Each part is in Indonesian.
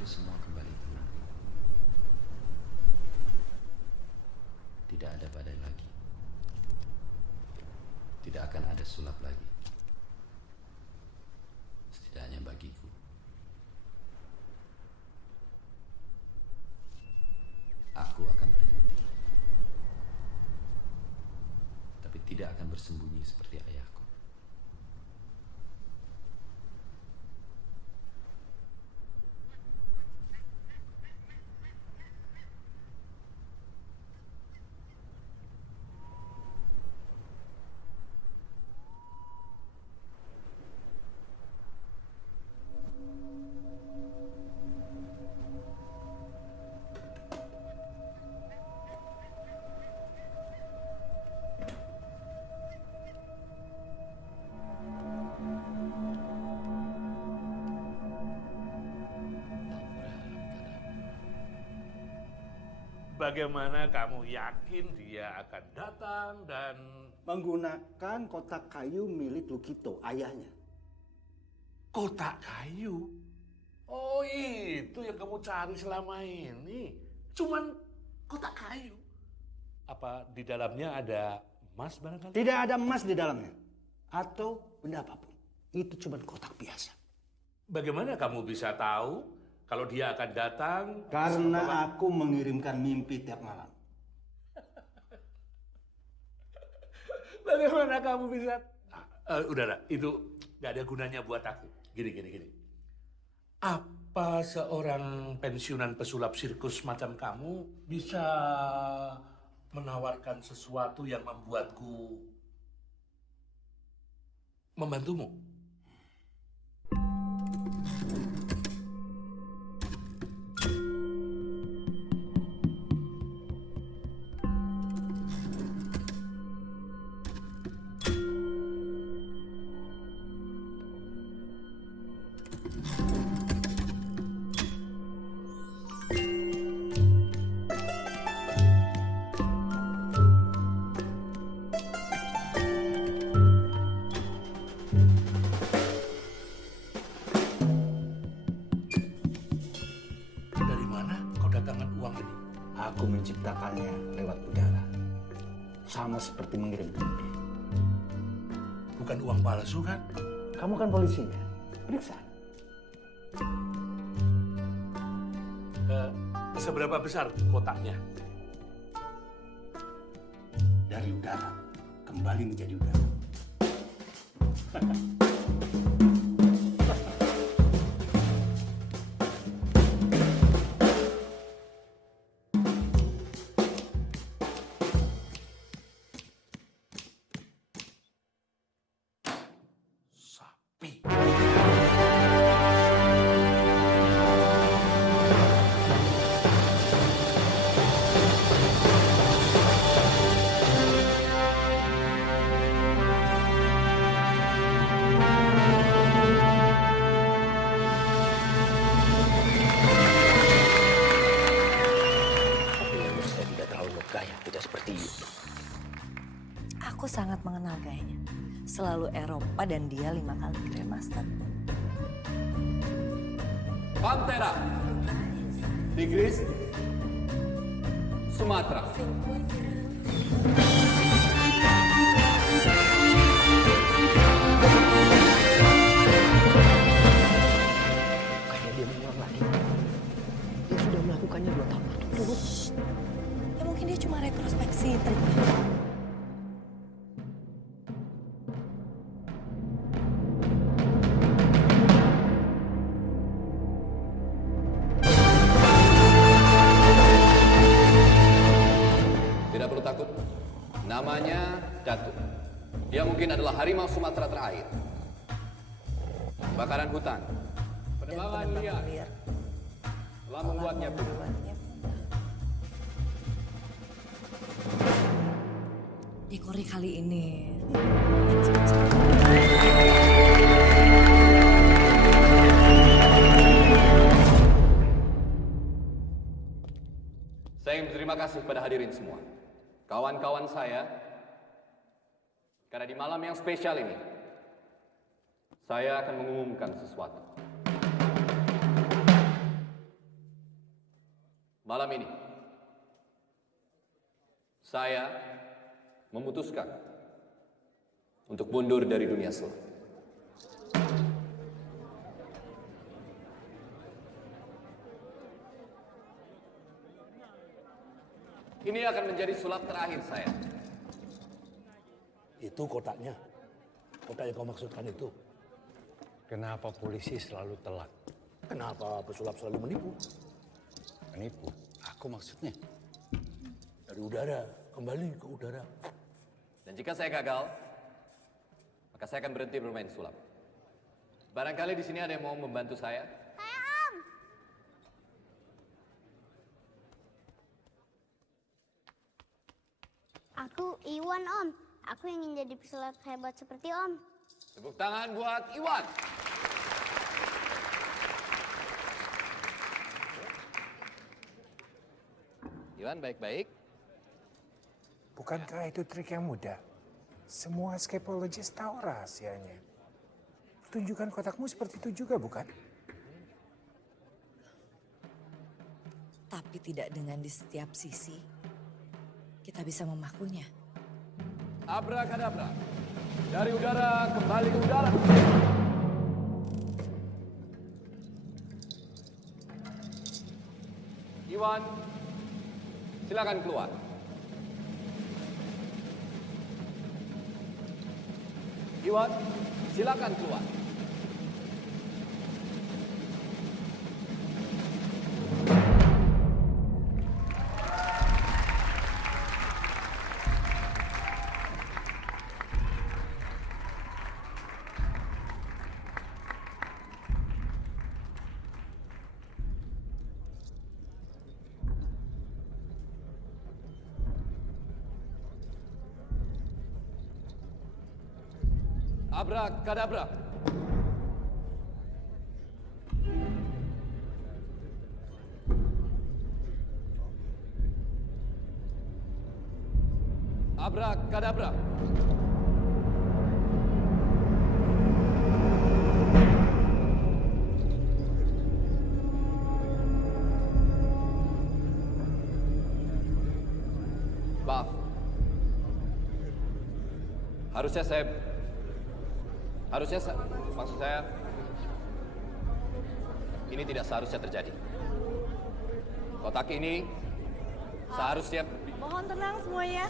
itu semua kembali tenang. Tidak ada badai lagi. Tidak akan ada sulap lagi. Setidaknya bagiku. Aku akan berhenti. Tapi tidak akan bersembunyi seperti ayahku. Bagaimana kamu yakin dia akan datang dan... Menggunakan kotak kayu milik Lukito, ayahnya. Kotak kayu? Oh, itu yang kamu cari selama ini. Cuman kotak kayu. Apa di dalamnya ada emas barangkali? Tidak ada emas di dalamnya. Atau benda apapun. Itu cuma kotak biasa. Bagaimana kamu bisa tahu kalau dia akan datang? Karena aku mengirimkan mimpi tiap malam. Bagaimana kamu bisa... Udahlah, itu gak ada gunanya buat aku. Gini. Apa seorang pensiunan pesulap sirkus macam kamu bisa menawarkan sesuatu yang membuatku membantumu? Dari mana kau datangkan uang ini? Aku menciptakannya lewat udara. Sama seperti mengirim mimpi. Bukan uang palsu kan? Kamu kan polisinya. Periksa. Seberapa besar kotaknya? Dari udara kembali menjadi udara. Sapi. Saya tidak terlalu megah ya, tidak seperti itu. Aku sangat mengenal gayanya. Selalu Eropa dan dia 5 kali Grandmaster. Pantera, Tigris, Sumatera. Kayaknya dia mengulang lagi. Dia sudah melakukannya 2 tahun berturut-turut. Ya mungkin dia cuma retrospeksi triknya. Tidak perlu takut. Namanya Datuk. Dia mungkin adalah harimau Sumatera terakhir. Kebakaran hutan, penebangan liar, telah membuatnya punah. Di Kori kali ini. Saya ingin berterima kasih kepada hadirin semua. Kawan-kawan saya, karena di malam yang spesial ini, saya akan mengumumkan sesuatu. malam ini saya memutuskan untuk mundur dari dunia sulap. Ini akan menjadi sulap terakhir saya. Itu kotaknya. Kotak yang kau maksudkan itu. Kenapa polisi selalu telat? Kenapa pesulap selalu menipu? Menipu? Aku maksudnya. Dari udara, kembali ke udara. Dan jika saya gagal, maka saya akan berhenti bermain sulap. Barangkali di sini ada yang mau membantu saya? Aku Iwan, Om. Aku ingin jadi pesulap hebat seperti Om. Tepuk tangan buat Iwan. Iwan baik-baik. Bukankah itu trik yang mudah? Semua escapologist tahu rahasianya. Tunjukkan kotakmu seperti itu juga, bukan? Tapi tidak dengan di setiap sisi kita bisa memakunya. Abrakadabra. Dari udara kembali ke udara. Iwan, silakan keluar. Iwan, silakan keluar. Abrakadabra. Abrakadabra. Maaf. Maksud saya, ini tidak seharusnya terjadi. Kotak ini seharusnya... Mohon tenang semuanya.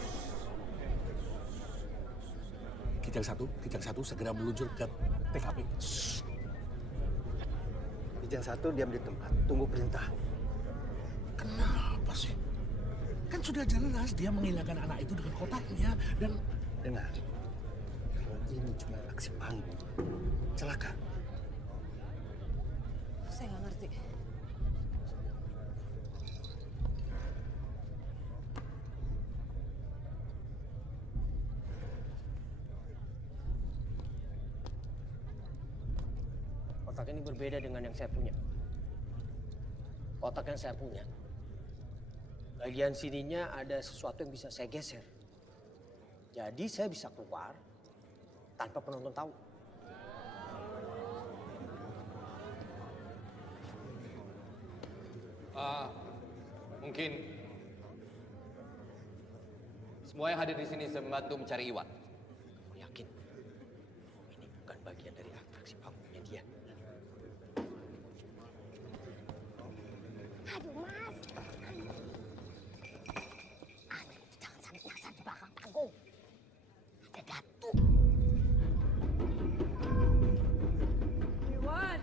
Kijang satu segera meluncur ke TKP. Kijang satu diam di tempat, tunggu perintah. Kenapa sih? Kan sudah jelas dia menghilangkan anak itu dengan kotaknya dan... Dengar, kalau ini cuma aksi panggung, celaka. Saya nggak ngerti. Kotak ini berbeda dengan yang saya punya. Kotak yang saya punya, bagian sininya ada sesuatu yang bisa saya geser. Jadi saya bisa keluar tanpa penonton tahu. Mungkin semua yang hadir di sini bisa membantu mencari Iwan. Kamu yakin ini bukan bagian dari atraksi panggungnya dia? Aduh, Mas. Anak itu jangan sampai nyasar di belakang panggung. Ada Datuk. Iwan!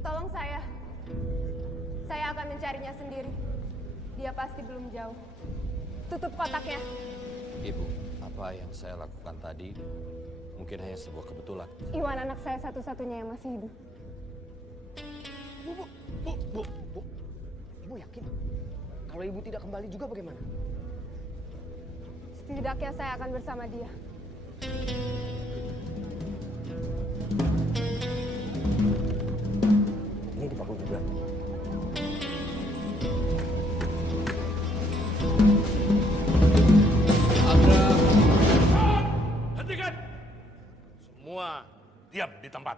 Tolong saya. Saya akan mencarinya sendiri. Dia pasti belum jauh. Tutup kotaknya. Ibu, apa yang saya lakukan tadi mungkin hanya sebuah kebetulan. Iwan anak saya satu-satunya yang masih hidup. Bu. Ibu yakin? Kalau ibu tidak kembali juga bagaimana? Setidaknya saya akan bersama dia. Ini dipakai juga. Hentikan! Semua diam di tempat.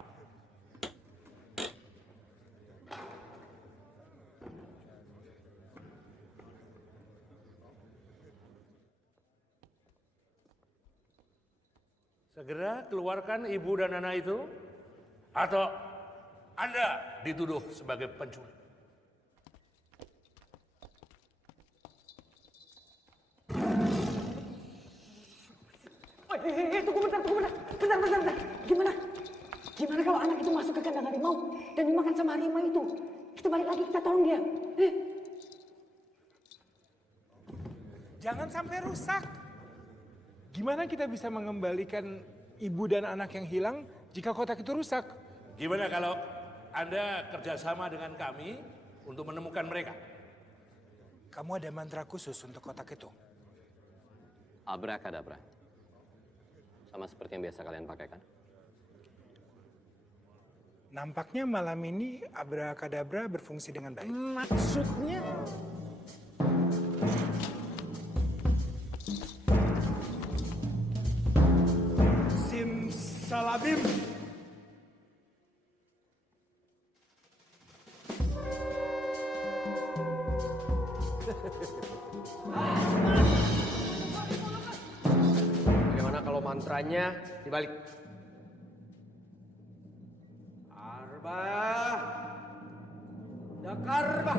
Segera keluarkan ibu dan anak itu, atau Anda dituduh sebagai penculik. Tunggu bentar. Gimana kalau anak itu masuk ke kandang harimau dan dimakan sama harimau itu? Kita balik lagi, kita tolong dia. Jangan sampai rusak. Gimana kita bisa mengembalikan ibu dan anak yang hilang jika kotak itu rusak? Gimana kalau Anda kerjasama dengan kami untuk menemukan mereka? Kamu ada mantra khusus untuk kotak itu? Abrakadabra. Sama seperti yang biasa kalian pakai kan? Nampaknya malam ini abrakadabra berfungsi dengan baik. Maksudnya? Simsalabim. Bagaimana kalau mantranya dibalik? Arbah, Dakarbah.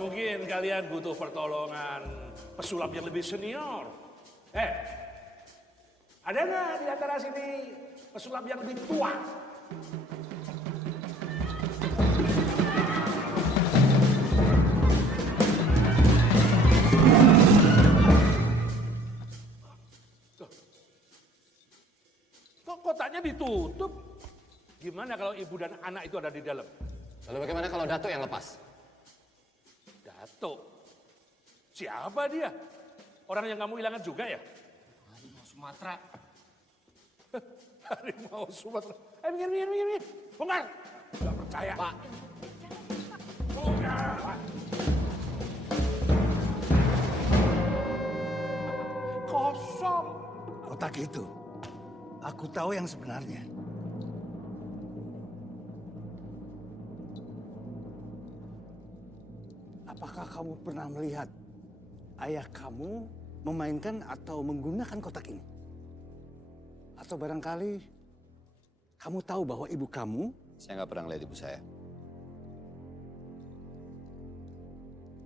Mungkin kalian butuh pertolongan pesulap yang lebih senior. Ada nggak di antara sini pesulap yang lebih tua? Kok kotaknya ditutup? Gimana kalau ibu dan anak itu ada di dalam? Lalu bagaimana kalau Datuk yang lepas? Datuk? Siapa dia? Orang yang kamu hilangkan juga ya? Harimau Sumatera. Harimau Sumatera. Minggir. Bongkar. Gak percaya. Pak. Bongkar, Pak. Kosong. Kotak itu, aku tahu yang sebenarnya. Apakah kamu pernah melihat ayah kamu memainkan atau menggunakan kotak ini? Atau barangkali kamu tahu bahwa ibu kamu... Saya nggak pernah lihat ibu saya.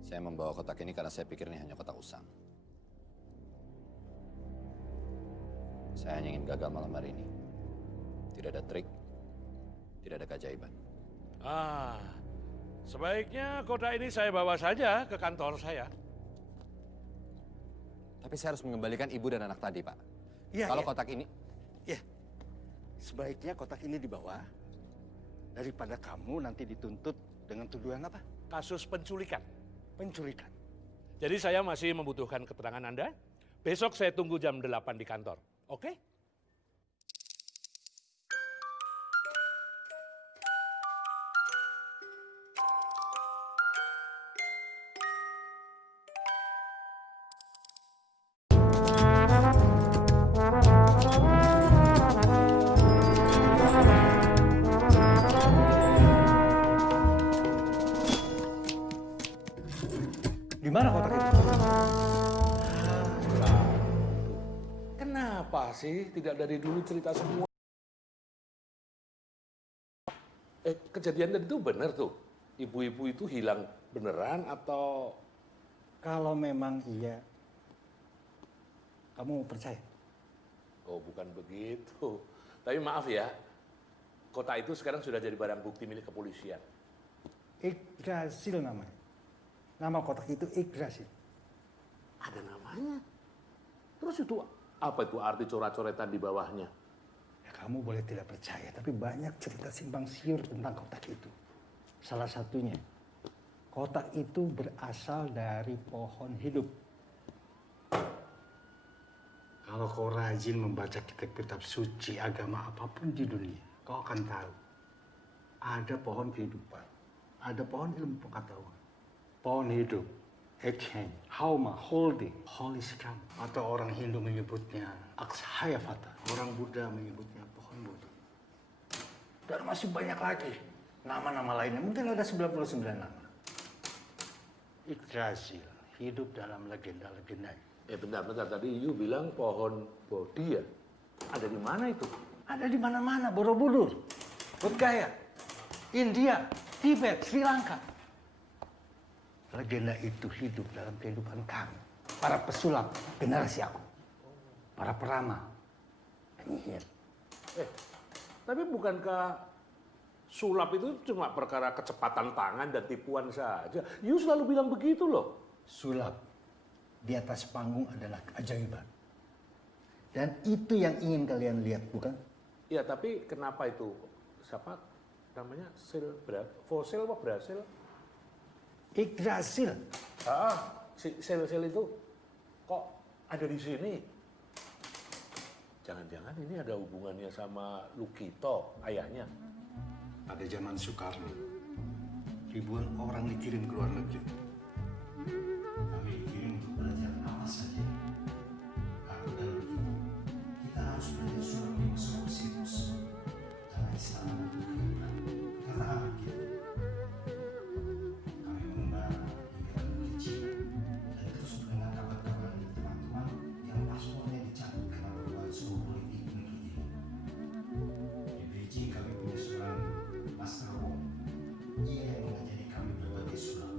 Saya membawa kotak ini karena saya pikir ini hanya kotak usang. Saya hanya ingin gagal malam hari ini. Tidak ada trik, tidak ada keajaiban. Sebaiknya kotak ini saya bawa saja ke kantor saya. Tapi saya harus mengembalikan ibu dan anak tadi, Pak. Iya, Kalau iya. kotak ini... Ya, sebaiknya kotak ini dibawa daripada kamu nanti dituntut dengan tuduhan apa? Kasus penculikan. Penculikan. Jadi saya masih membutuhkan keterangan Anda. Besok saya tunggu jam 8 di kantor. Oke? Di mana kotak itu? Kenapa sih tidak dari dulu cerita semua? Kejadian tadi itu benar tuh? Ibu-ibu itu hilang beneran atau... Kalau memang iya, kamu percaya? Oh, bukan begitu. Tapi maaf ya, kotak itu sekarang sudah jadi barang bukti milik kepolisian. Yggdrasil namanya. Nama kotak itu Yggdrasil. Ada namanya? Terus itu apa itu arti coret-coretan di bawahnya? Ya, kamu boleh tidak percaya, tapi banyak cerita simpang siur tentang kotak itu. Salah satunya, kotak itu berasal dari pohon hidup. Kalau kau rajin membaca kitab-kitab suci agama apapun di dunia, kau akan tahu. Ada pohon kehidupan, ada pohon ilmu pengetahuan. Pohon hidup, Ekhen, Hauma, Holdi, Holy Scrum. Atau orang Hindu menyebutnya Akshayavata. Orang Buddha menyebutnya pohon Bodhi. Dan masih banyak lagi nama-nama lainnya. Mungkin ada 99 nama. Yggdrasil hidup dalam legenda-legendanya. Bentar. Tadi Yu bilang pohon Bodhi ya? Ada di mana itu? Ada di mana-mana, Borobudur, Bodhgaya, India, Tibet, Sri Lanka. Legenda itu hidup dalam kehidupan kami, para pesulap generasi aku, para peramal, penyihir. Tapi bukankah sulap itu cuma perkara kecepatan tangan dan tipuan saja? Yu selalu bilang begitu loh. Sulap di atas panggung adalah keajaiban. Dan itu yang ingin kalian lihat, bukan? Ya, tapi kenapa itu? Siapa namanya? Fosil apa berhasil? Yggdrasil. Sel itu kok ada di sini? Jangan-jangan ini ada hubungannya sama Lukito, ayahnya. Pada zaman Soekarno, ribuan orang dikirim ke luar negeri. Kami dikirim untuk belajar apa saja. Aku dan Lukito, kita harus belajar sulap di musuh Sisyphus. Karena istana untuk kehidupan. Kata apa kita? Kami mengembara hingga ke Cina dan terus mendengar kabar-kabar dari teman-teman yang paspornya dicabut karena membuat suhu politik negeri ini. Di Beijing kami punya seorang Master Wong. Ia yang mengajari kami berbagai sulap.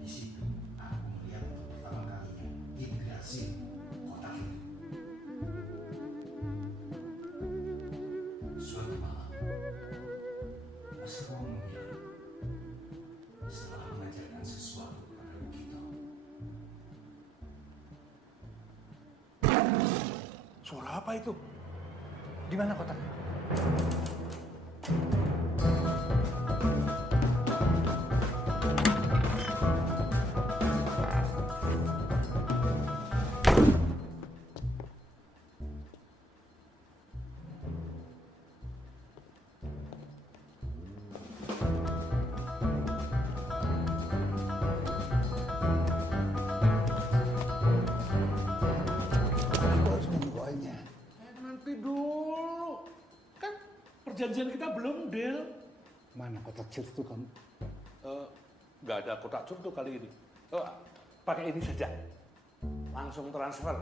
Di situ aku melihat untuk pertama kalinya Yggdrasil, kotak itu. Suatu malam, Master Wong memilih setelah mengajarkan sesuatu kepada Lukito. Suara apa itu? Di mana kotaknya? Aku harus membukanya. Nanti dulu. Kan perjanjian kita belum deal. Mana kotak itu kamu? Nggak ada kotak curtu kali ini. Pakai ini saja. Langsung transfer.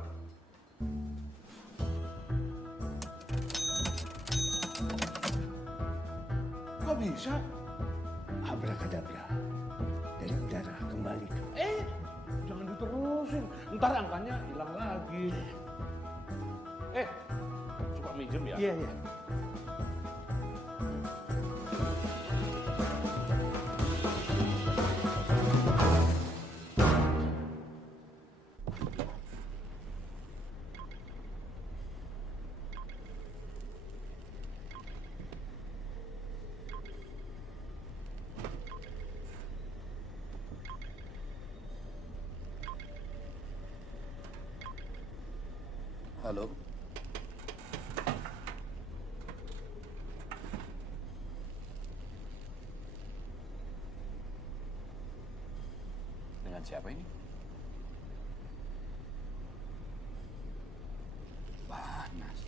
Kok bisa? Abrakadabra. Dari udara kembali ke... Jangan diterusin. Ntar angkanya hilang lagi. Coba minjem ya. Iya. Halo. Dengan siapa ini? Banas.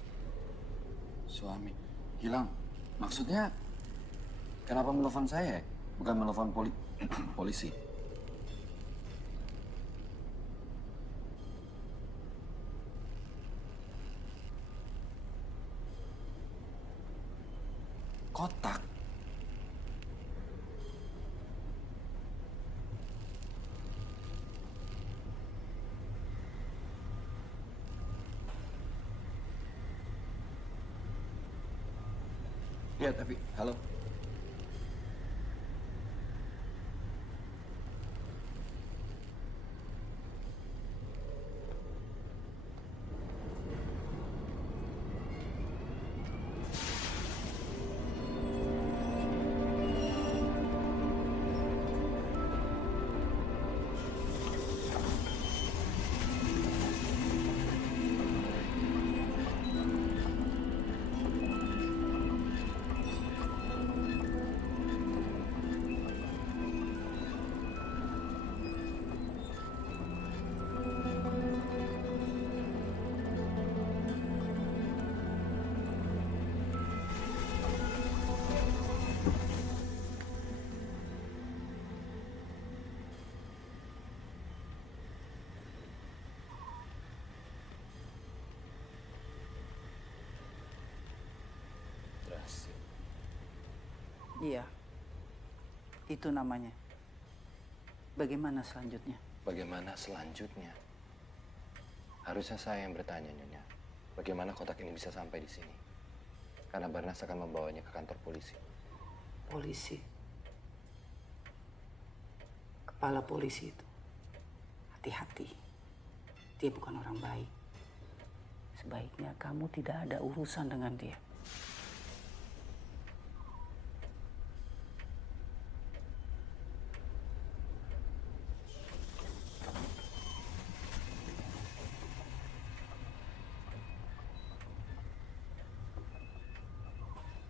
Suami. Hilang. Maksudnya, kenapa menelpon saya? Bukan menelpon polisi. Kotak. Ya, tapi halo. Iya, itu namanya. Bagaimana selanjutnya? Bagaimana selanjutnya? Harusnya saya yang bertanya, Nyonya. Bagaimana kotak ini bisa sampai di sini? Karena Barnas akan membawanya ke kantor polisi. Polisi. Kepala polisi itu. Hati-hati. Dia bukan orang baik. Sebaiknya kamu tidak ada urusan dengan dia.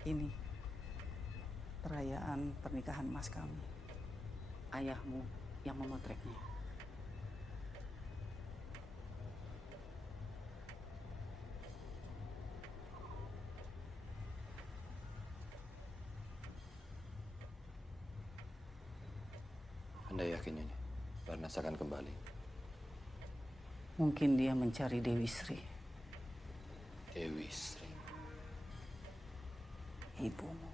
Ini perayaan pernikahan mas kami. Ayahmu yang memotretnya. Anda yakin, Nyonya? Barnas akan kembali. Mungkin dia mencari Dewi Sri, Dewi Sri. ibumu.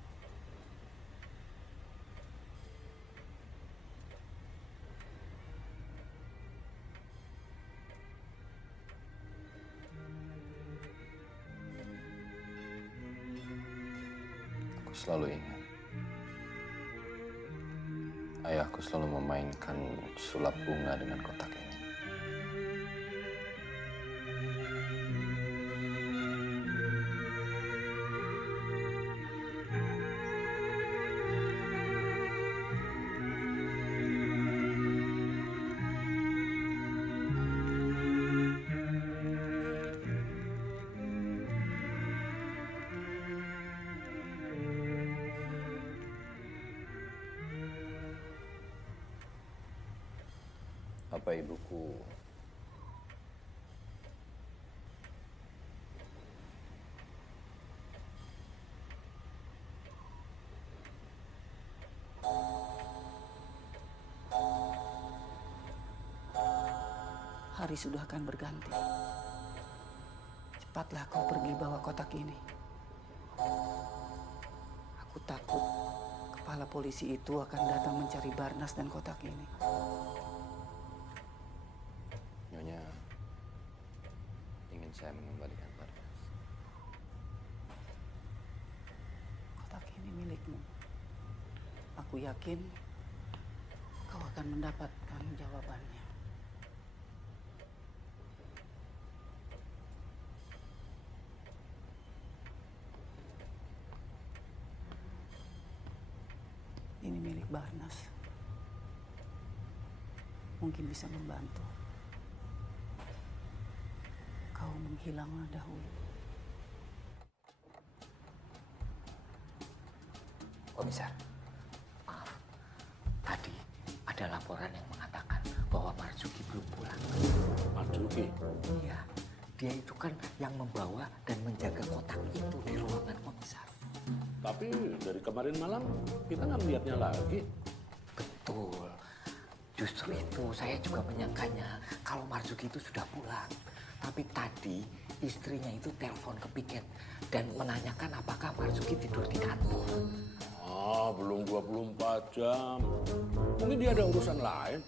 Aku selalu ingat. Ayahku selalu memainkan sulap bunga dengan kotak ini. Apa ibuku Hari sudah akan berganti. Cepatlah kau pergi bawa kotak ini. Aku takut kepala polisi itu akan datang mencari Barnas dan kotak ini. Nyonya ingin saya mengembalikan Barnas. Kotak ini milikmu. Aku yakin kau akan mendapatkan jawabannya. Ini milik Barnas. Mungkin bisa membantu. Kau menghilanglah dahulu. Komisar, maaf. Tadi ada laporan yang mengatakan bahwa Marzuki belum pulang. Marzuki? Iya, dia itu kan yang membawa dan menjaga kotak itu di ruangan komisar. Tapi dari kemarin malam kita nggak melihatnya lagi. Betul. Justru itu saya juga menyangkanya kalau Marzuki itu sudah pulang. Tapi tadi istrinya itu telepon ke piket dan menanyakan apakah Marzuki tidur di kantor. Ah, belum 24 jam. Mungkin dia ada urusan lain.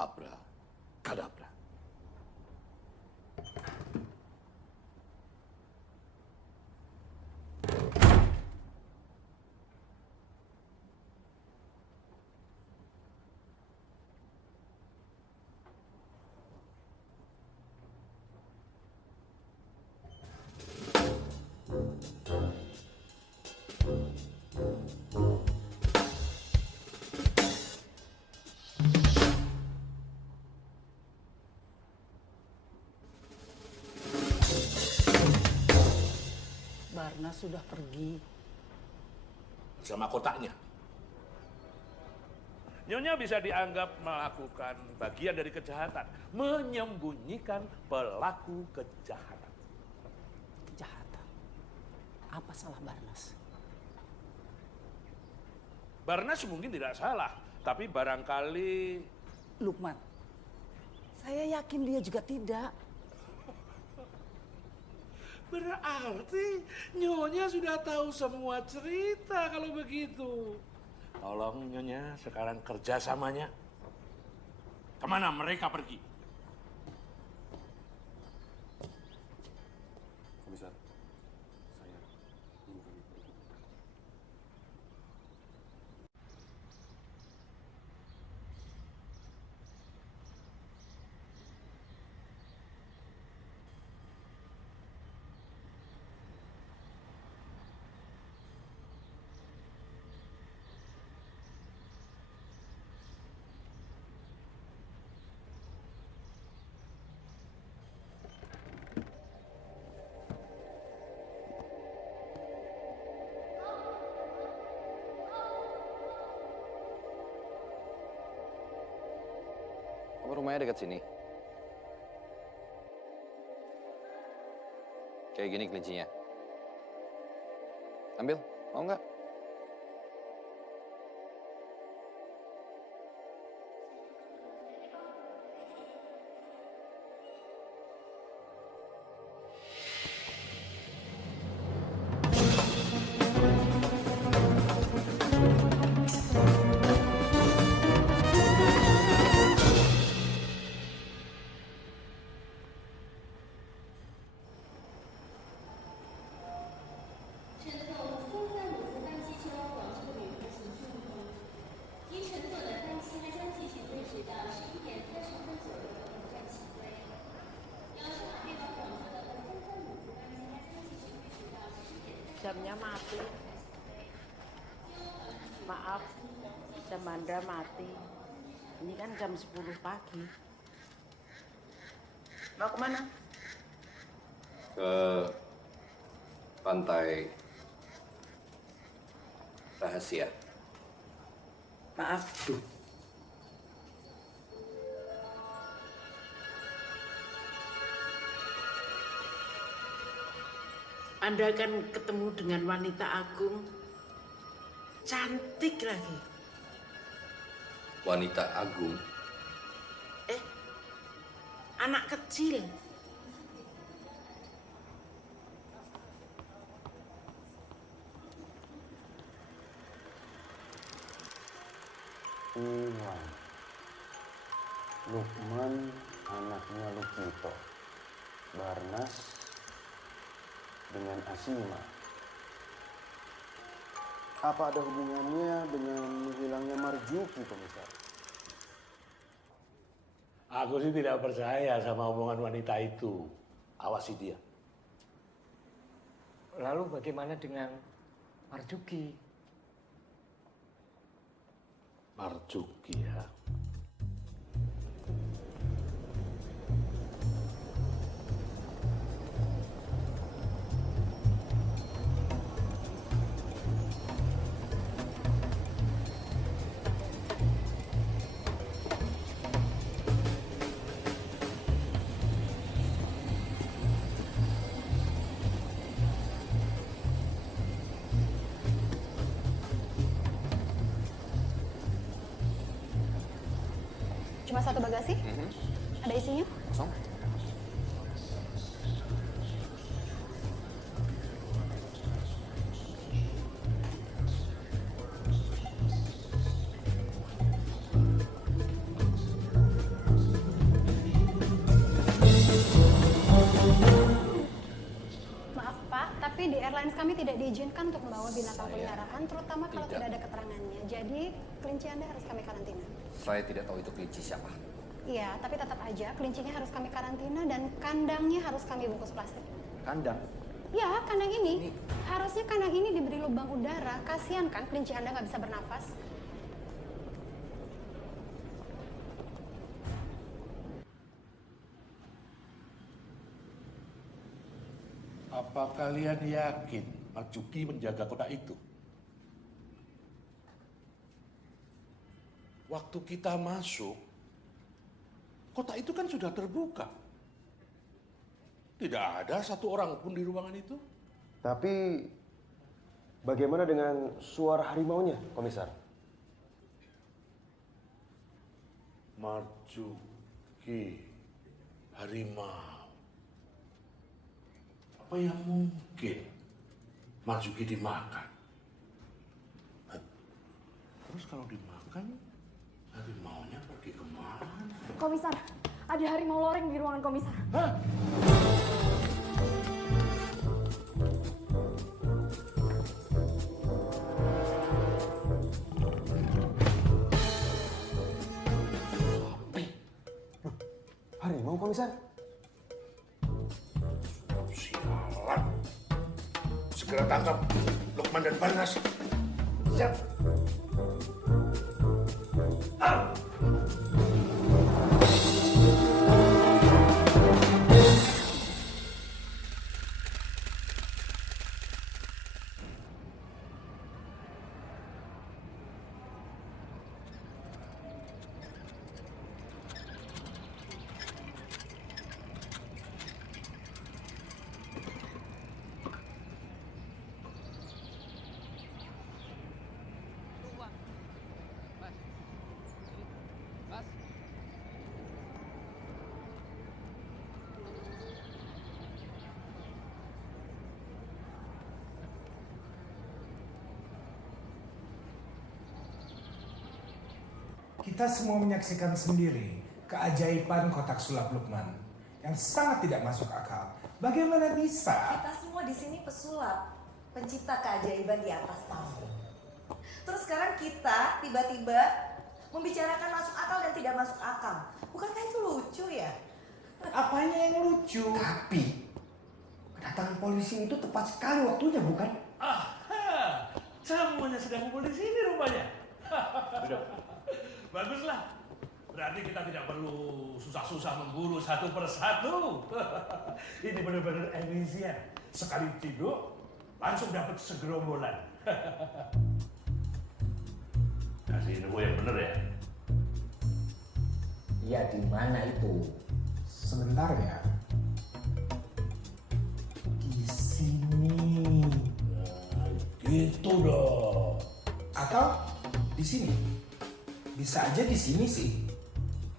Abra, kadabra. Barnas sudah pergi. Sama kotaknya. Nyonya bisa dianggap melakukan bagian dari kejahatan, menyembunyikan pelaku kejahatan. Kejahatan. Apa salah Barnas? Barnas mungkin tidak salah, tapi barangkali... Lukman, saya yakin dia juga tidak. Berarti Nyonya sudah tahu semua cerita kalau begitu. Tolong Nyonya sekarang kerjasamanya. Kemana mereka pergi? Komisar, saya ingin kami pergi. Kamu rumahnya dekat sini? Kayak gini kelincinya. Ambil, mau nggak? Jamnya mati. Maaf, jam Anda mati. Ini kan jam 10 pagi. Mau kemana? Ke pantai rahasia. Maaf. Anda akan ketemu dengan wanita agung. Cantik lagi. Wanita agung? Anak kecil. Iwan. Lukman anaknya Lukito. Barnas dengan Asima. Apa ada hubungannya dengan hilangnya Marjuki, Komisar? Aku sih tidak percaya sama omongan wanita itu. Awasi dia. Lalu bagaimana dengan Marjuki? Marjuki ya. Cuma satu bagasi? Ada isinya? Kosong. Maaf Pak, tapi di airlines kami tidak diizinkan untuk membawa binatang peliharaan, terutama kalau tidak ada keterangannya. Jadi kelinci Anda harus kami karantina. Saya tidak tahu itu kelinci siapa. Iya, tapi tetap aja kelincinya harus kami karantina dan kandangnya harus kami bungkus plastik. Kandang? Ya, kandang ini. Harusnya kandang ini diberi lubang udara. Kasihan kan kelinci Anda nggak bisa bernafas. Apa kalian yakin Marzuki menjaga kotak itu. Waktu kita masuk, kotak itu kan sudah terbuka. Tidak ada satu orang pun di ruangan itu. Tapi bagaimana dengan suara harimaunya, Komisar? Marzuki, harimau. Apa yang mungkin Marzuki dimakan? Terus kalau dimakan, harimaunya pergi kemana? Komisar, ada harimau loreng di ruangan komisar. Hah? Harimau, Komisar? Sialan. Segera tangkap Lukman dan Barnas. Siap. Kita semua menyaksikan sendiri keajaiban kotak sulap Lukman yang sangat tidak masuk akal. Bagaimana bisa? Kita semua di sini pesulap, pencipta keajaiban di atas panggung. Terus sekarang kita tiba-tiba membicarakan masuk akal dan tidak masuk akal. Bukankah itu lucu ya? Apanya yang lucu? Tapi kedatangan polisi itu tepat sekali waktunya, bukan? Semuanya sedang kumpul di sini rupanya. Baguslah. Berarti kita tidak perlu susah-susah memburu satu persatu. Ini benar-benar efisien. Sekali tidur, langsung dapat segerombolan. Kasih info yang benar ya. Ya, di mana itu? Sebentar ya. Di sini. Nah, gitu dong. Atau di sini. Bisa aja di sini sih.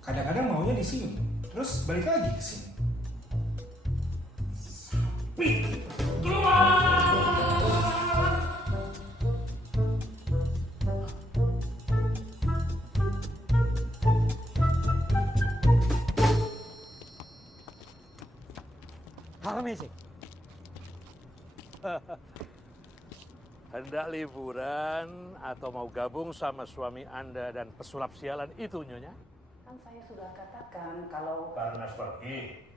Kadang-kadang maunya di sini. Terus balik lagi ke sini. Keluar! Amazing. Hendak liburan atau mau gabung sama suami Anda dan pesulap sialan itu, Nyonya? Kan saya sudah katakan kalau Barnas pergi.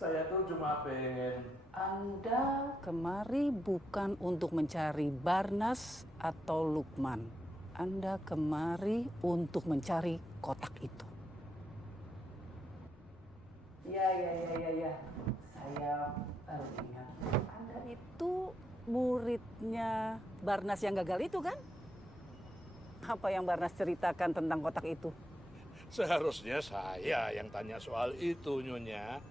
Saya tuh cuma pengen... Anda kemari bukan untuk mencari Barnas atau Lukman. Anda kemari untuk mencari kotak itu. Ya. Saya baru ingat. Anda itu muridnya Barnas yang gagal itu kan? Apa yang Barnas ceritakan tentang kotak itu? Seharusnya saya yang tanya soal itu, Nyonya.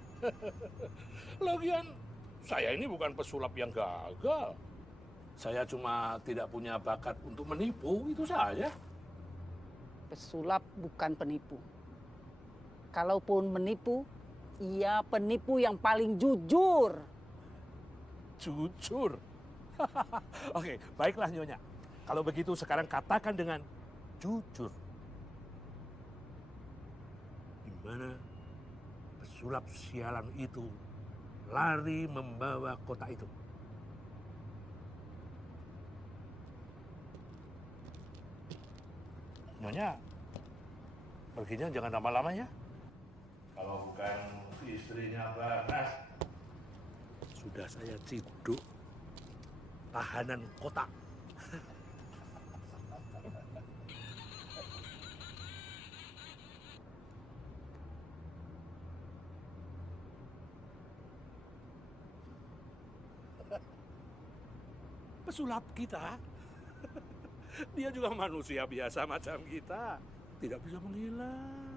Lagian, saya ini bukan pesulap yang gagal. Saya cuma tidak punya bakat untuk menipu, itu saja. Pesulap bukan penipu. Kalaupun menipu, ia penipu yang paling jujur. Jujur? Oke, baiklah Nyonya. Kalau begitu sekarang katakan dengan jujur. Di mana pesulap sialan itu lari membawa kotak itu? Nyonya, perginya jangan lama-lama ya. Kalau bukan istrinya Barnas, sudah saya ciduk tahanan kotak. pesulap kita. Dia juga manusia biasa macam kita. Tidak bisa menghilang.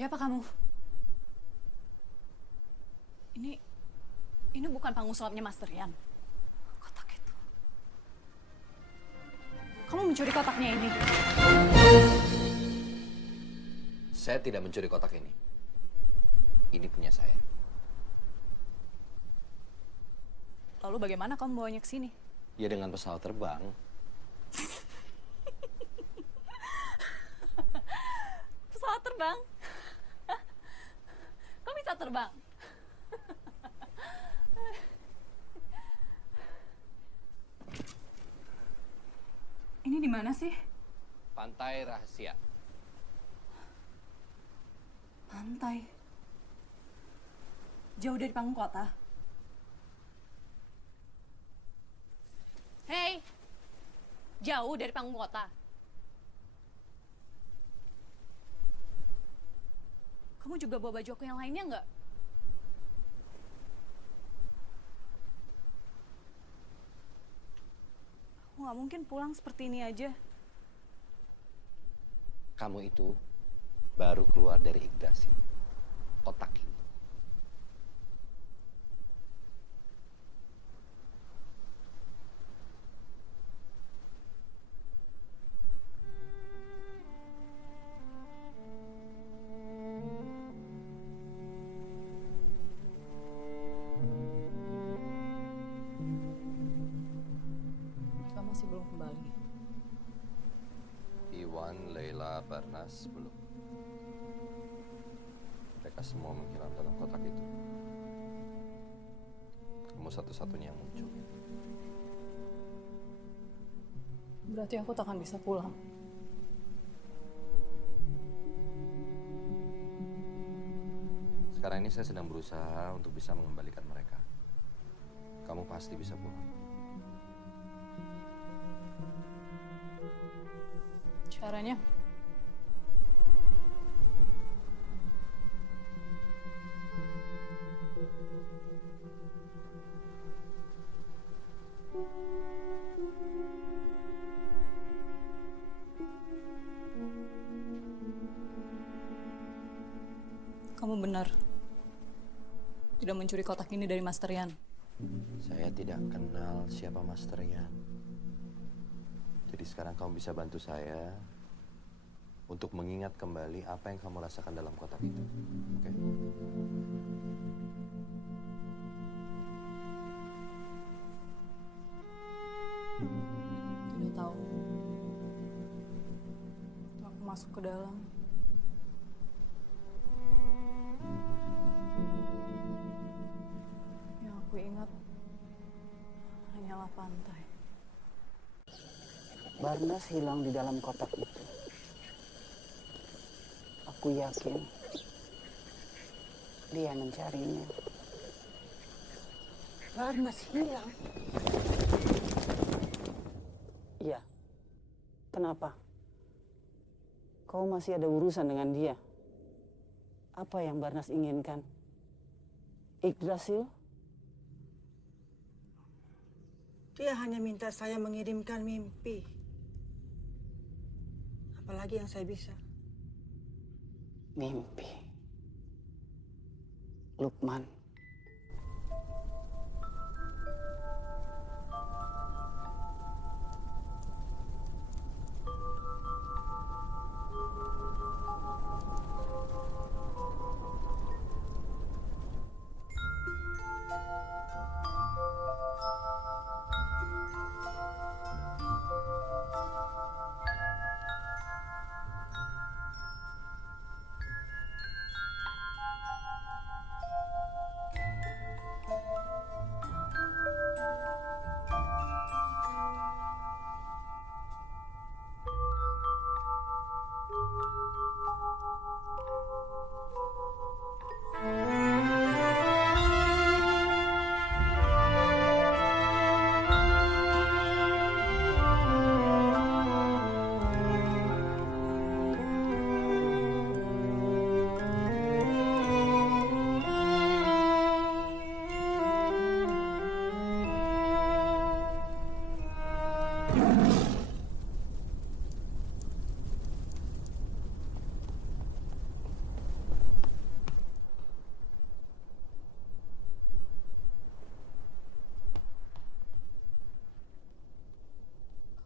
Siapa kamu? Ini bukan panggung sulapnya Master Yan. Kotak itu. Kamu mencuri kotaknya ini. Saya tidak mencuri kotak ini. Ini punya saya. Lalu bagaimana kamu bawanya ke sini? Ya dengan pesawat terbang. Pesawat terbang? Kok bisa terbang? Ini di mana sih? Pantai rahasia. Pantai. Jauh dari panggung kota. Hei, jauh dari panggung kota. Kamu juga bawa baju aku yang lainnya nggak? Aku nggak mungkin pulang seperti ini aja. Kamu itu baru keluar dari Yggdrasil. Kotak ini. Mereka masih belum kembali. Iwan, Leila, Barnas belum. Mereka semua menghilang dalam kotak itu. Kamu satu-satunya yang muncul. Berarti aku tak akan bisa pulang. Sekarang ini saya sedang berusaha untuk bisa mengembalikan mereka. Kamu pasti bisa pulang. Caranya? Kamu benar. Tidak mencuri kotak ini dari Master Yan. Saya tidak kenal siapa Master Yan. Jadi sekarang kamu bisa bantu saya untuk mengingat kembali apa yang kamu rasakan dalam kotak itu. Oke? Tidak tahu. Waktu aku masuk ke dalam, tengah pantai. Barnas hilang di dalam kotak itu. Aku yakin dia mencarinya. Barnas hilang. Iya. Kenapa? Kau masih ada urusan dengan dia? Apa yang Barnas inginkan? Yggdrasil? Dia hanya minta saya mengirimkan mimpi. Apalagi yang saya bisa. Mimpi. Lukman.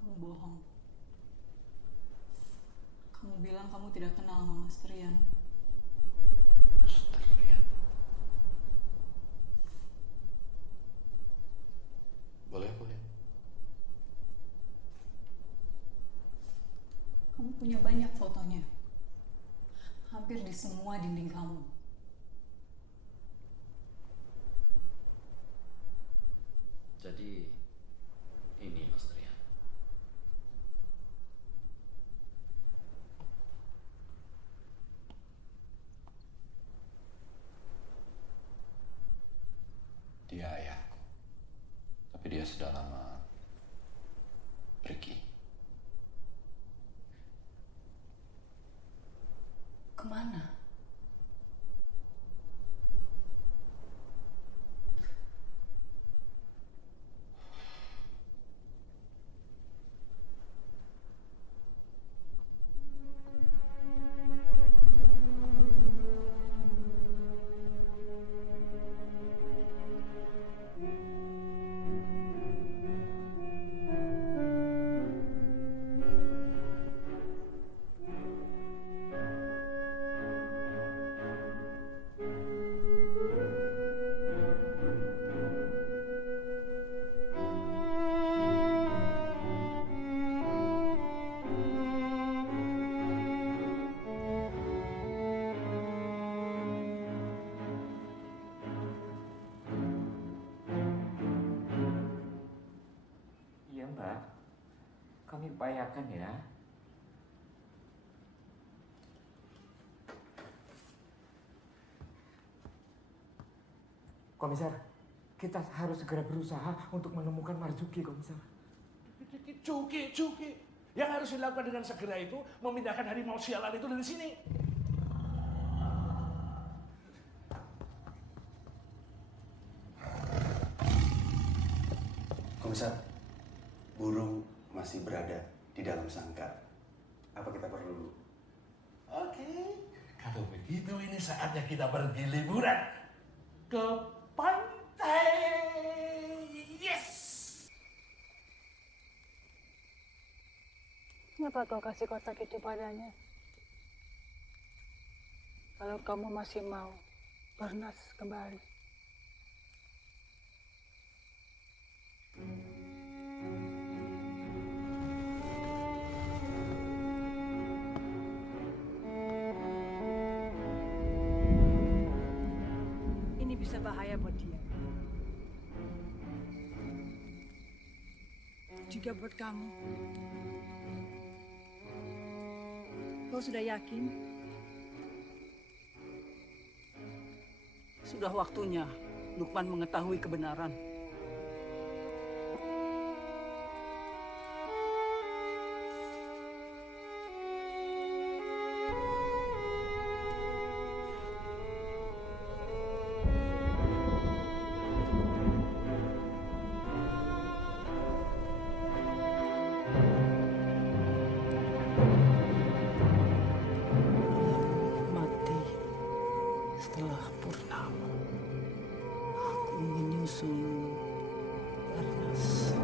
Kamu bohong. Kamu bilang kamu tidak kenal sama Mas Trian. Boleh aku lihat? Kamu punya banyak fotonya. Hampir di semua dinding kamu. Jadi, ini Mas Trian. Dia ayahku. Tapi dia sudah lama pergi. Kemana? Iya Mbak, kami upayakan ya. Komisar, kita harus segera berusaha untuk menemukan Marzuki, Komisar. Cuki. Yang harus dilakukan dengan segera itu memindahkan harimau sialan itu dari sini. Komisar, burung masih berada di dalam sangkar. Apa kita perlu? Oke, kalau begitu ini saatnya kita pergi liburan ke pantai. Yes! Kenapa kau kasih kotak itu padanya? Kalau kamu masih mau Barnas kembali. Ini bisa bahaya buat dia. juga buat kamu. Kau sudah yakin? Sudah waktunya Lukman mengetahui kebenaran. Mati setelah purnama. Aku menyusul Ernest.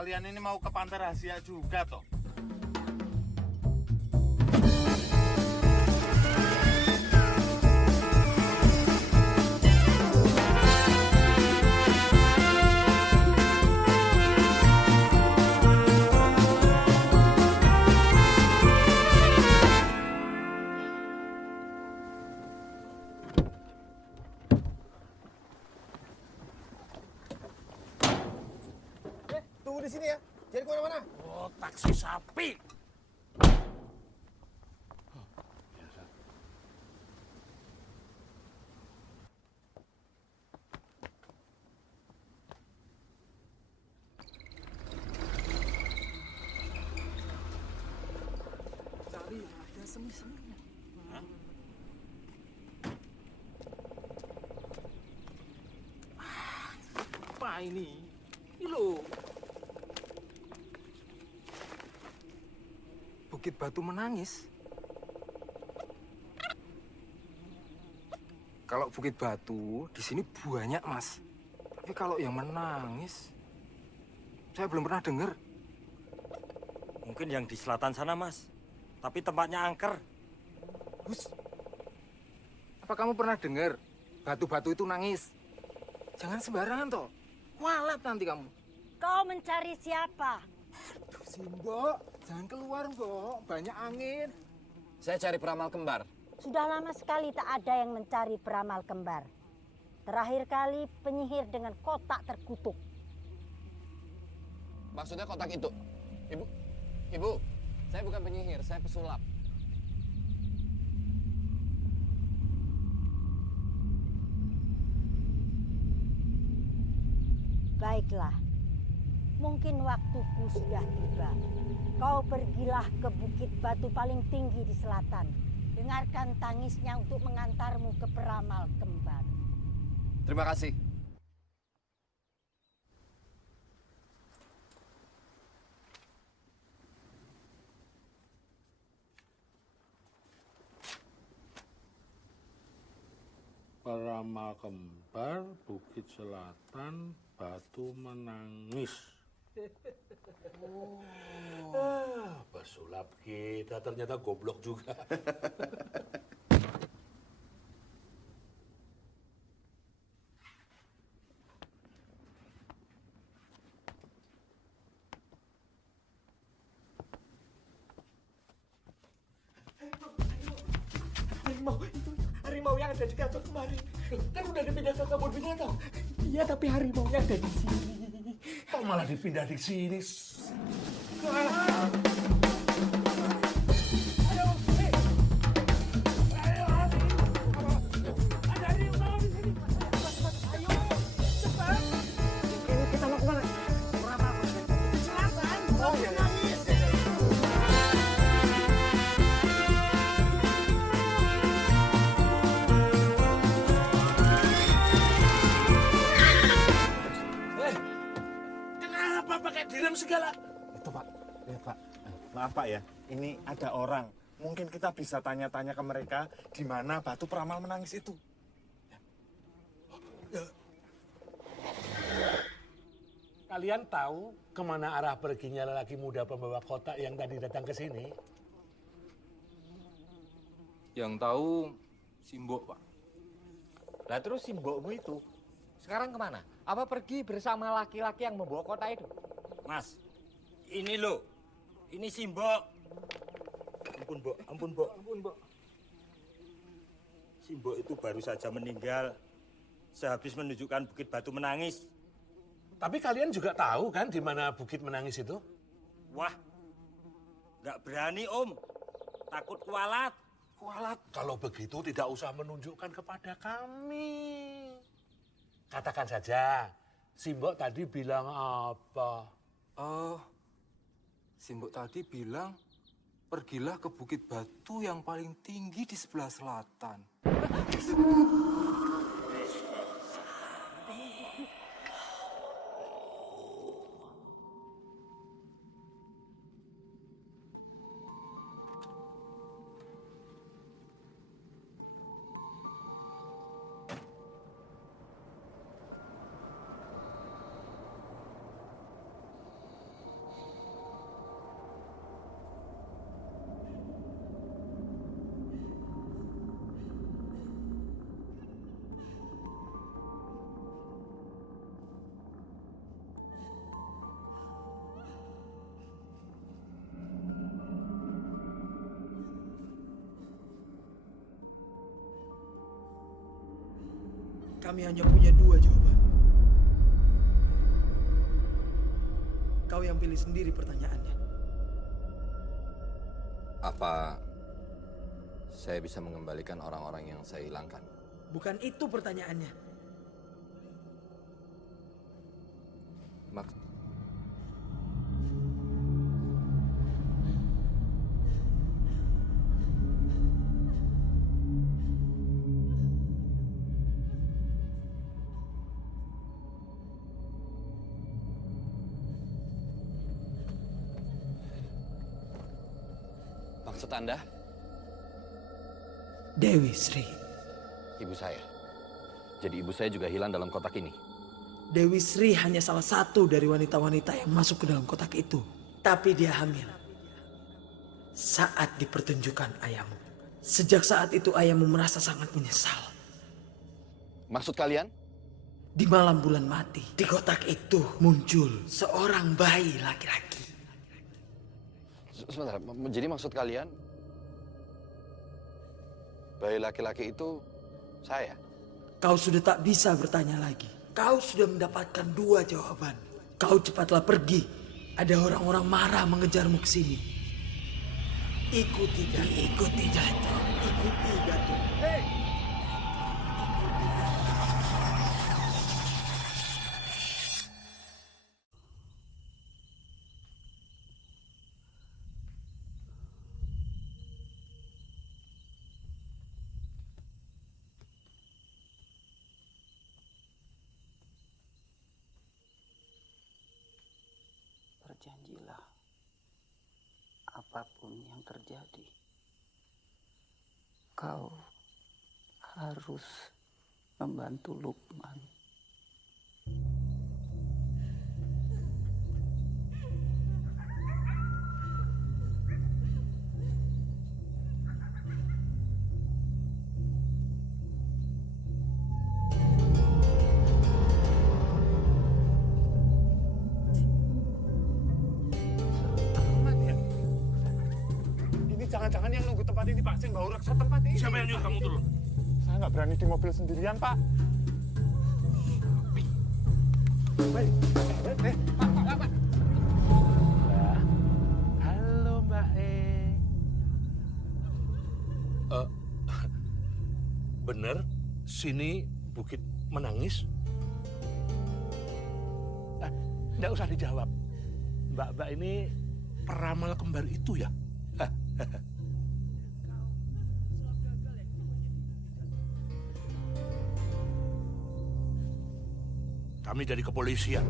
Kalian ini mau ke pantai rahasia juga toh? Tunggu di sini ya, jangan kemana-mana. Oh, taksi sapi. semi-semi. Apa ini? Ini loh. Bukit Batu Menangis. Kalau Bukit Batu di sini banyak, Mas. Tapi kalau yang menangis, saya belum pernah dengar. Mungkin yang di selatan sana, Mas. Tapi tempatnya angker. Hus. Apa kamu pernah dengar batu-batu itu nangis? Jangan sembarangan toh. Kualat nanti kamu. Kau mencari siapa? Simbo, jangan keluar, Mbok. Banyak angin. Saya cari peramal kembar. Sudah lama sekali tak ada yang mencari peramal kembar. Terakhir kali penyihir dengan kotak terkutuk. Maksudnya kotak itu? Ibu, saya bukan penyihir, saya pesulap. Baiklah, mungkin waktuku sudah tiba. Kau pergilah ke bukit batu paling tinggi di selatan. Dengarkan tangisnya untuk mengantarmu ke peramal kembar. Terima kasih. Peramal kembar, Bukit Selatan, Batu Menangis. Pesulap kita ternyata goblok juga. Harimau yang ada di kantor kemarin. Kan udah dipindah ke kebun binatang. Iya, tapi harimaunya ada di sini. Kok malah dipindah di sini? Kita mau kemana? Selatan. Oh, iya. Kenapa pakai direm segala? Itu Pak, lihat Pak. Maaf Pak ya, ini ada orang. Mungkin kita bisa tanya-tanya ke mereka di mana batu peramal menangis itu. Kalian tahu kemana arah perginya lelaki muda pembawa kotak yang tadi datang ke sini? Yang tahu Simbo, Pak. Lah terus Simbokmu itu sekarang kemana? Apa pergi bersama laki-laki yang membawa kotak itu? Mas, ini loh. Ini Simbok. Ampun, Mbok. Ampun, Mbok. Ampun, Mbok. Simbok itu baru saja meninggal sehabis menunjukkan Bukit Batu Menangis. Tapi kalian juga tahu kan di mana Bukit Menangis itu? Wah, nggak berani Om. Takut kualat. Kualat. Kalau begitu tidak usah menunjukkan kepada kami. Katakan saja, Simbok tadi bilang apa? Simbok tadi bilang, pergilah ke Bukit Batu yang paling tinggi di sebelah selatan. Kami hanya punya dua jawaban. Kau yang pilih sendiri pertanyaannya. Apa saya bisa mengembalikan orang-orang yang saya hilangkan? Bukan itu pertanyaannya. Maksud Anda? Dewi Sri. Ibu saya. Jadi ibu saya juga hilang dalam kotak ini. Dewi Sri hanya salah satu dari wanita-wanita yang masuk ke dalam kotak itu. Tapi dia hamil. Saat dipertunjukkan ayahmu. Sejak saat itu ayahmu merasa sangat menyesal. Maksud kalian? Di malam bulan mati, di kotak itu muncul seorang bayi laki-laki. Sebentar, jadi maksud kalian bayi laki-laki itu saya? Kau sudah tak bisa bertanya lagi. Kau sudah mendapatkan 2 jawaban. Kau cepatlah pergi. Ada orang-orang marah mengejarmu ke sini. Ikuti Datuk. Ikuti Datuk. Hei! Berjanjilah, apapun yang terjadi, kau harus membantu Lukman. Jangan-jangan yang nunggu tempat ini Pak Sing bawa reksa tempat ini. Siapa yang nyuruh kamu turun? Saya nggak berani di mobil sendirian Pak. Pak. Halo Mbak E. Bener, sini Bukit Menangis? Nggak usah dijawab. Mbak ini peramal kembar itu ya? Kami dari kepolisian.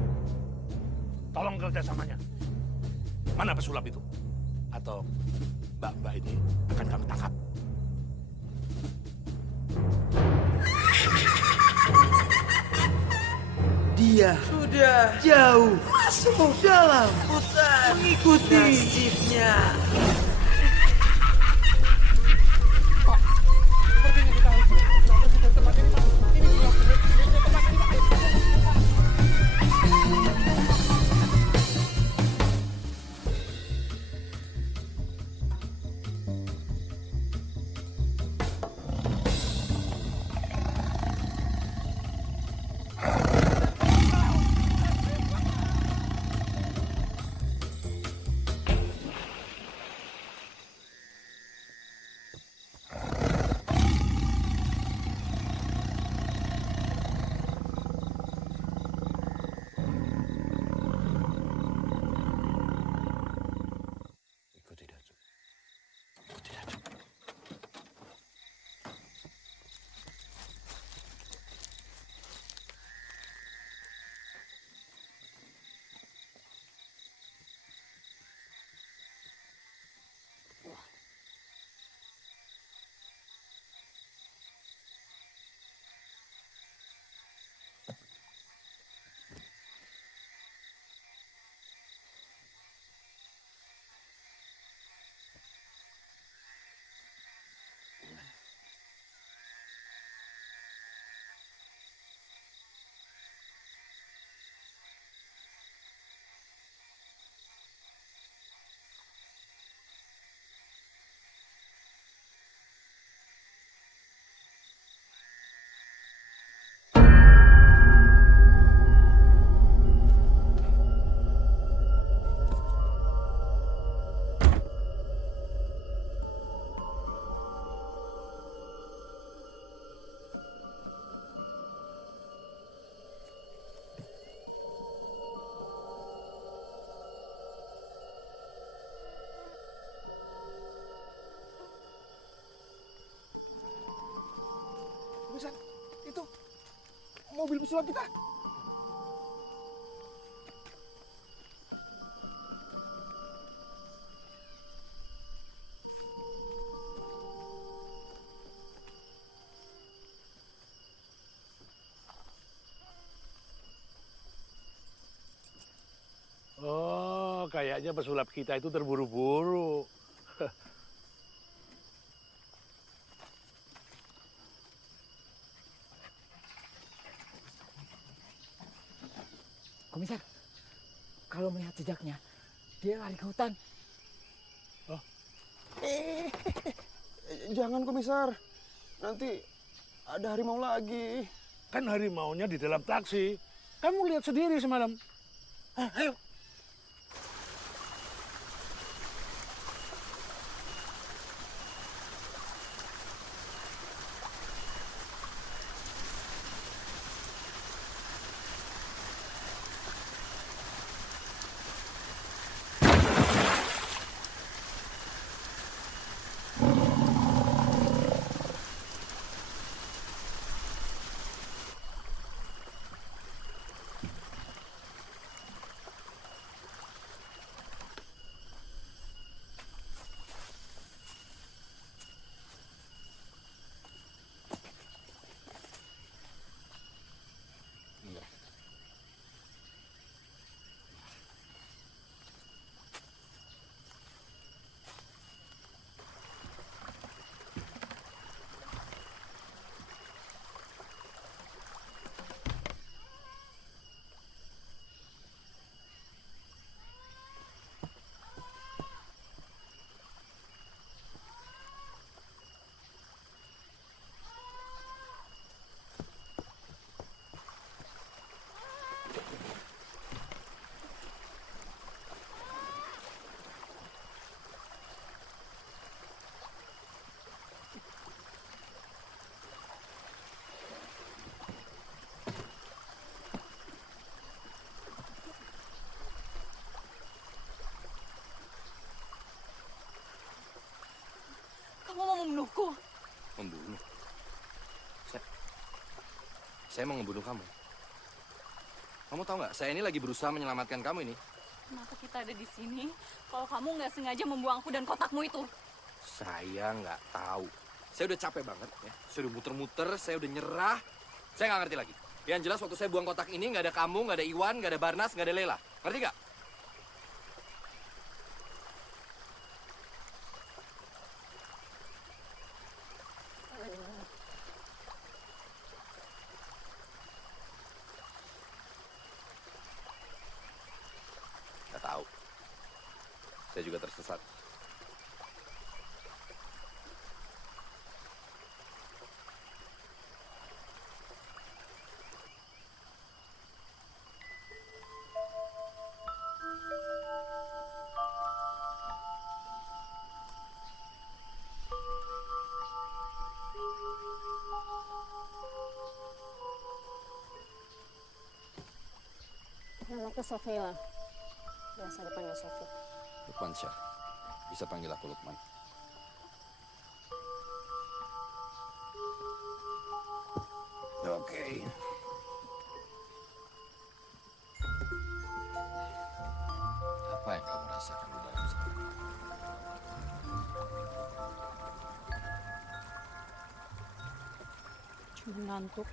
Tolong kerjasamanya. Mana pesulap itu? Atau mbak-mbak ini akan kami tangkap. Dia sudah jauh masuk dalam hutan mengikuti nasibnya. Busan, itu mobil pesulap kita. Kayaknya pesulap kita itu terburu-buru. Komisar, kalau melihat jejaknya, dia lari ke hutan. Jangan, Komisar. Nanti ada harimau lagi. Kan harimaunya di dalam taksi. Kamu lihat sendiri semalam. Ayo. Kamu mau membunuhku? Membunuh? Saya mau ngebunuh kamu. Kamu tahu nggak, saya ini lagi berusaha menyelamatkan kamu ini. Kenapa kita ada di sini kalau kamu nggak sengaja membuangku dan kotakmu itu? Saya nggak tahu. Saya udah capek banget ya. Saya udah muter-muter, saya udah nyerah. Saya nggak ngerti lagi. Yang jelas waktu saya buang kotak ini nggak ada kamu, nggak ada Iwan, nggak ada Barnas, nggak ada Lela. Ngerti nggak? Nggak tahu. Saya juga tersesat. Namaku Sofia. Biasa dipanggil Sofi. Lukman Syah. Bisa panggil aku Lukman. Oke. Apa yang kamu rasakan di dalam sana? Cuma ngantuk.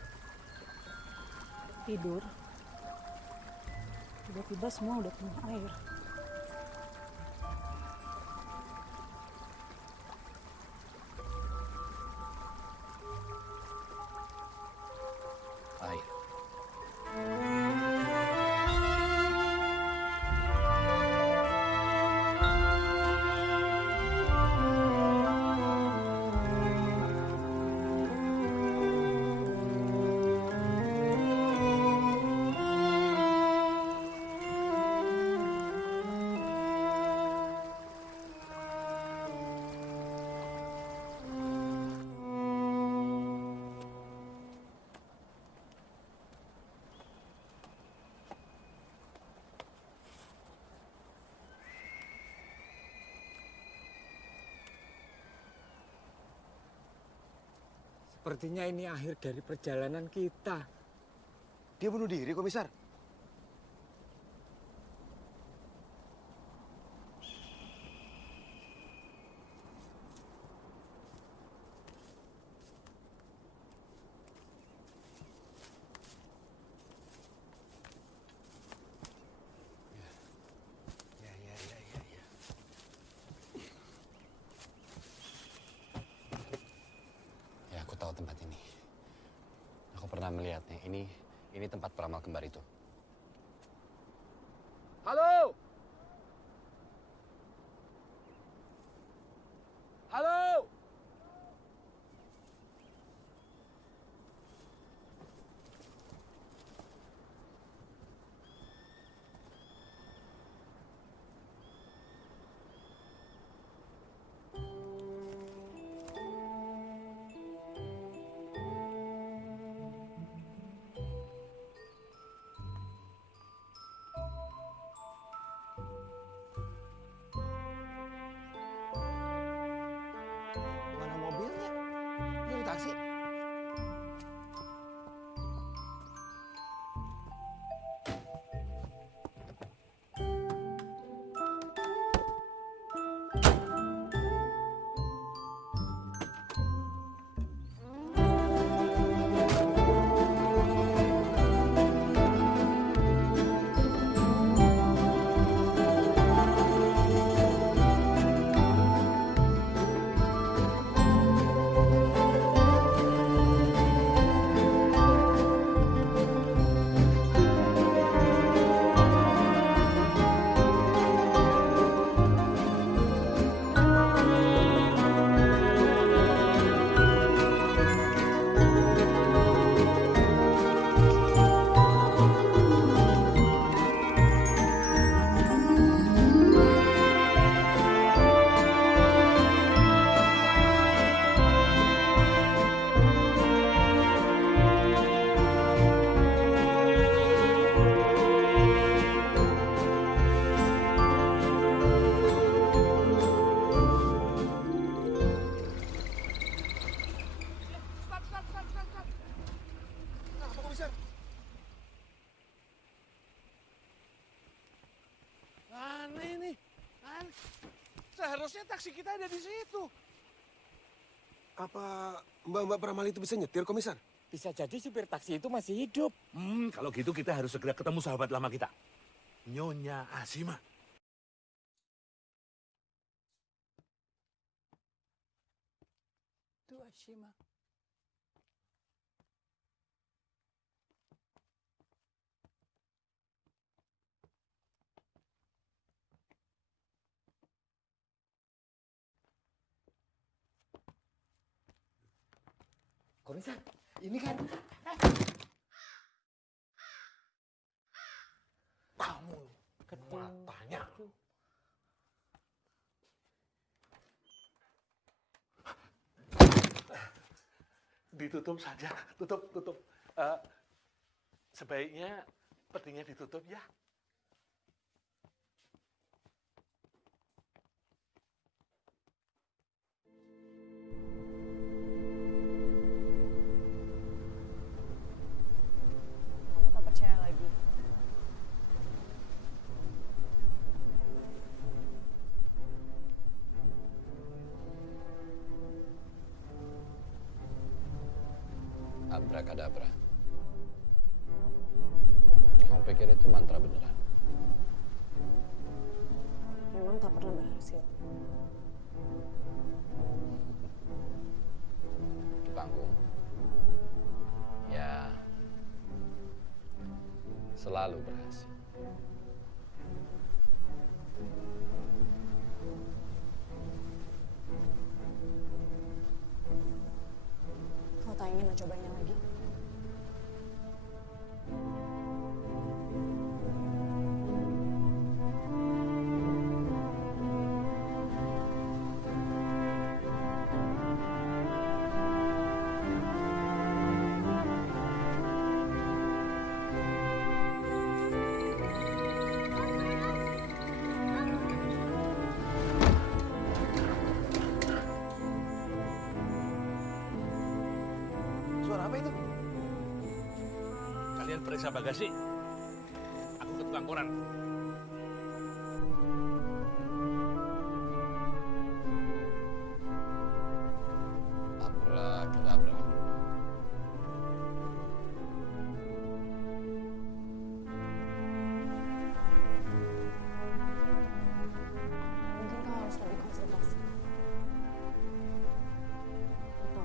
Tidur. Tiba-tiba semua udah penuh air. Air. Sepertinya ini akhir dari perjalanan kita. Dia bunuh diri, Komisar. Ya. tahu tempat ini. Aku pernah melihatnya. Ini tempat peramal kembar itu. Halo? Halo? Mana mobilnya? Nyuri taksi. Aneh nih. Seharusnya taksi kita ada di situ. Apa mbak-mbak peramal itu bisa nyetir, Komisar? Bisa jadi supir taksi itu masih hidup. Kalau gitu kita harus segera ketemu sahabat lama kita. Nyonya Asima. Itu Ashima. Komisar, ini kan kamu matanya. Ditutup saja, tutup. Sebaiknya petinya ditutup ya. Kamu tak percaya lagi. Abrakadabra. Kamu pikir itu mantra beneran? Memang tak pernah berhasil. Di panggung. Ya, selalu berhasil. Kau tak ingin mencobanya lagi? Suara apa itu? Kalian periksa bagasi. Aku ke tukang koran. Abrakadabra. Mungkin kau harus lebih konsentrasi. Atau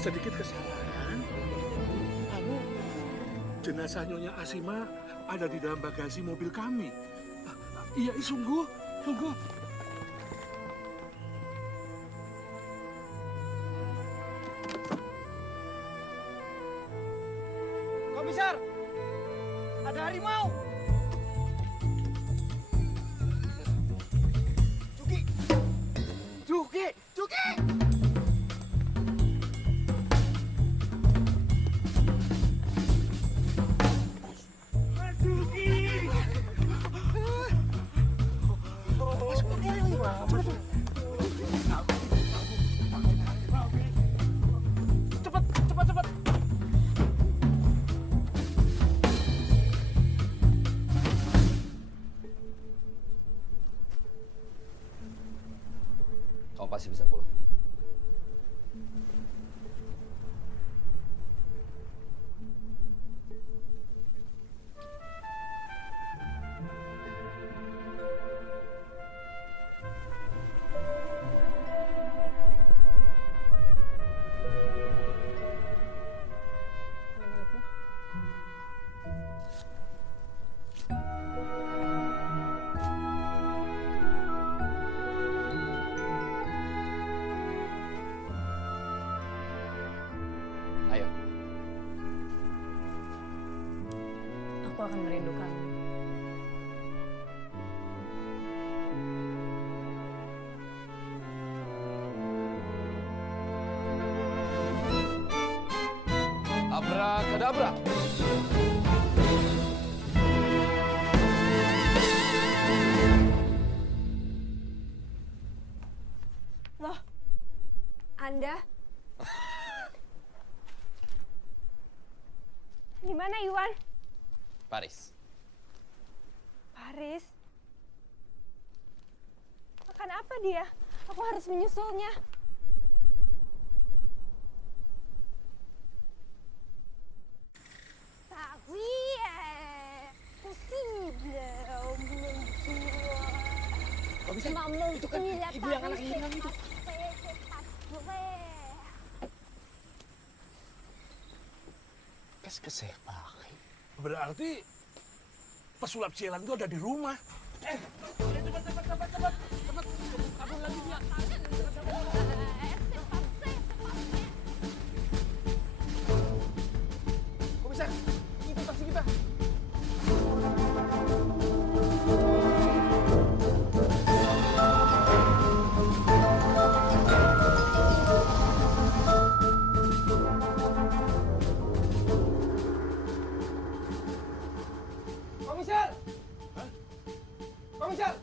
sedikit kesalahan. Jenazah Nyonya Asima ada di dalam bagasi mobil kami. Iya, sungguh. Komisar, ada harimau. Juki. Cepat. Kamu pasti bisa pulang. Ayo. Aku akan merindukanmu. Abrakadabra. Loh, Anda? Di mana Iwan? Paris. Paris? Makan apa dia? Aku harus menyusulnya. Itu kan ibu yang anak hilang itu. Qu'est-ce que c'est, Paris? Berarti pesulap Cielan itu ada di rumah. Cepat. Kabur lagi dia. Komisar, itu taksi kita. Komisar!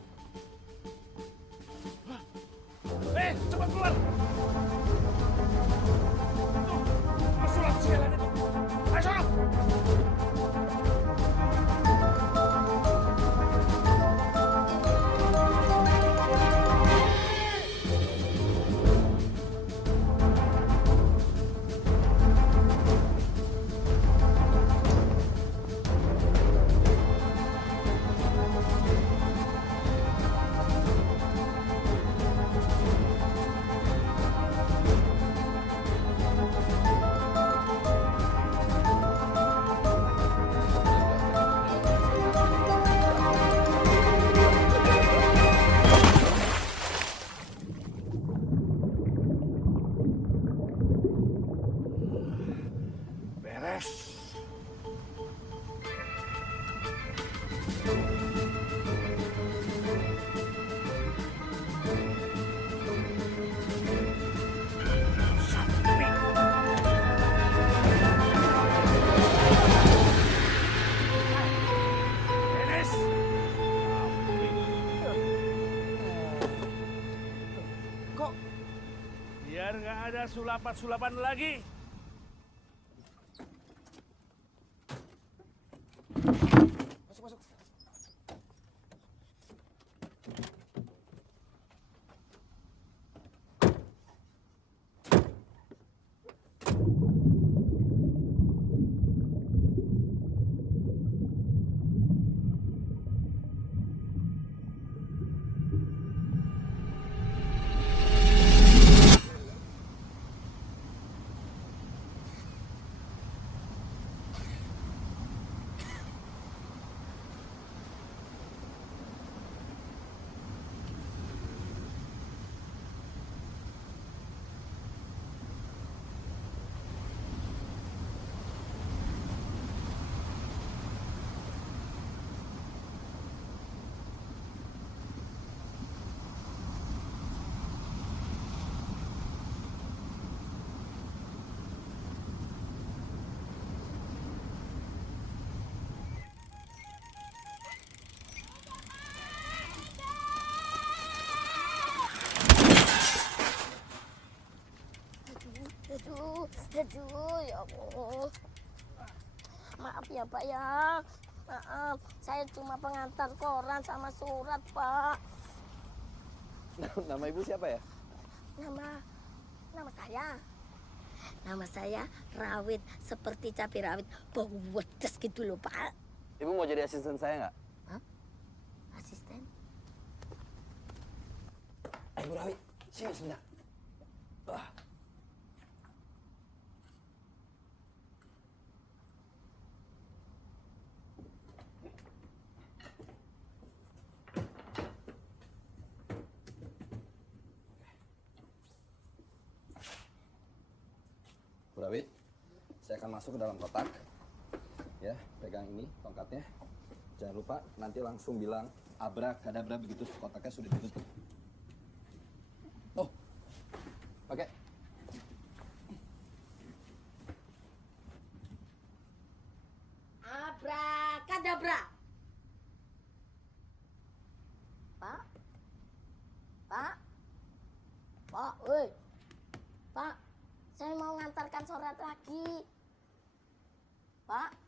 Cepat keluar! Tuh, pesulap Cielan itu. Ayo sana! Biar nggak ada sulapan-sulapan lagi. Masuk. Aduh, ya Allah. Maaf ya Pak ya. Maaf, saya cuma pengantar koran sama surat Pak. Nama ibu siapa ya? Nama saya Rawit, seperti cabai rawit, bau wedes gitu loh Pak. Ibu mau jadi asisten saya nggak? Hah? Asisten? Ibu Rawit, sini sebentar. Bu Rawit, saya akan masuk ke dalam kotak. Ya, pegang ini tongkatnya. Jangan lupa nanti langsung bilang abrakadabra begitu kotaknya sudah ditutup. Oh, oke. Abrakadabra. Pak, woi. Pak, saya mau ngantarkan surat lagi. Pak.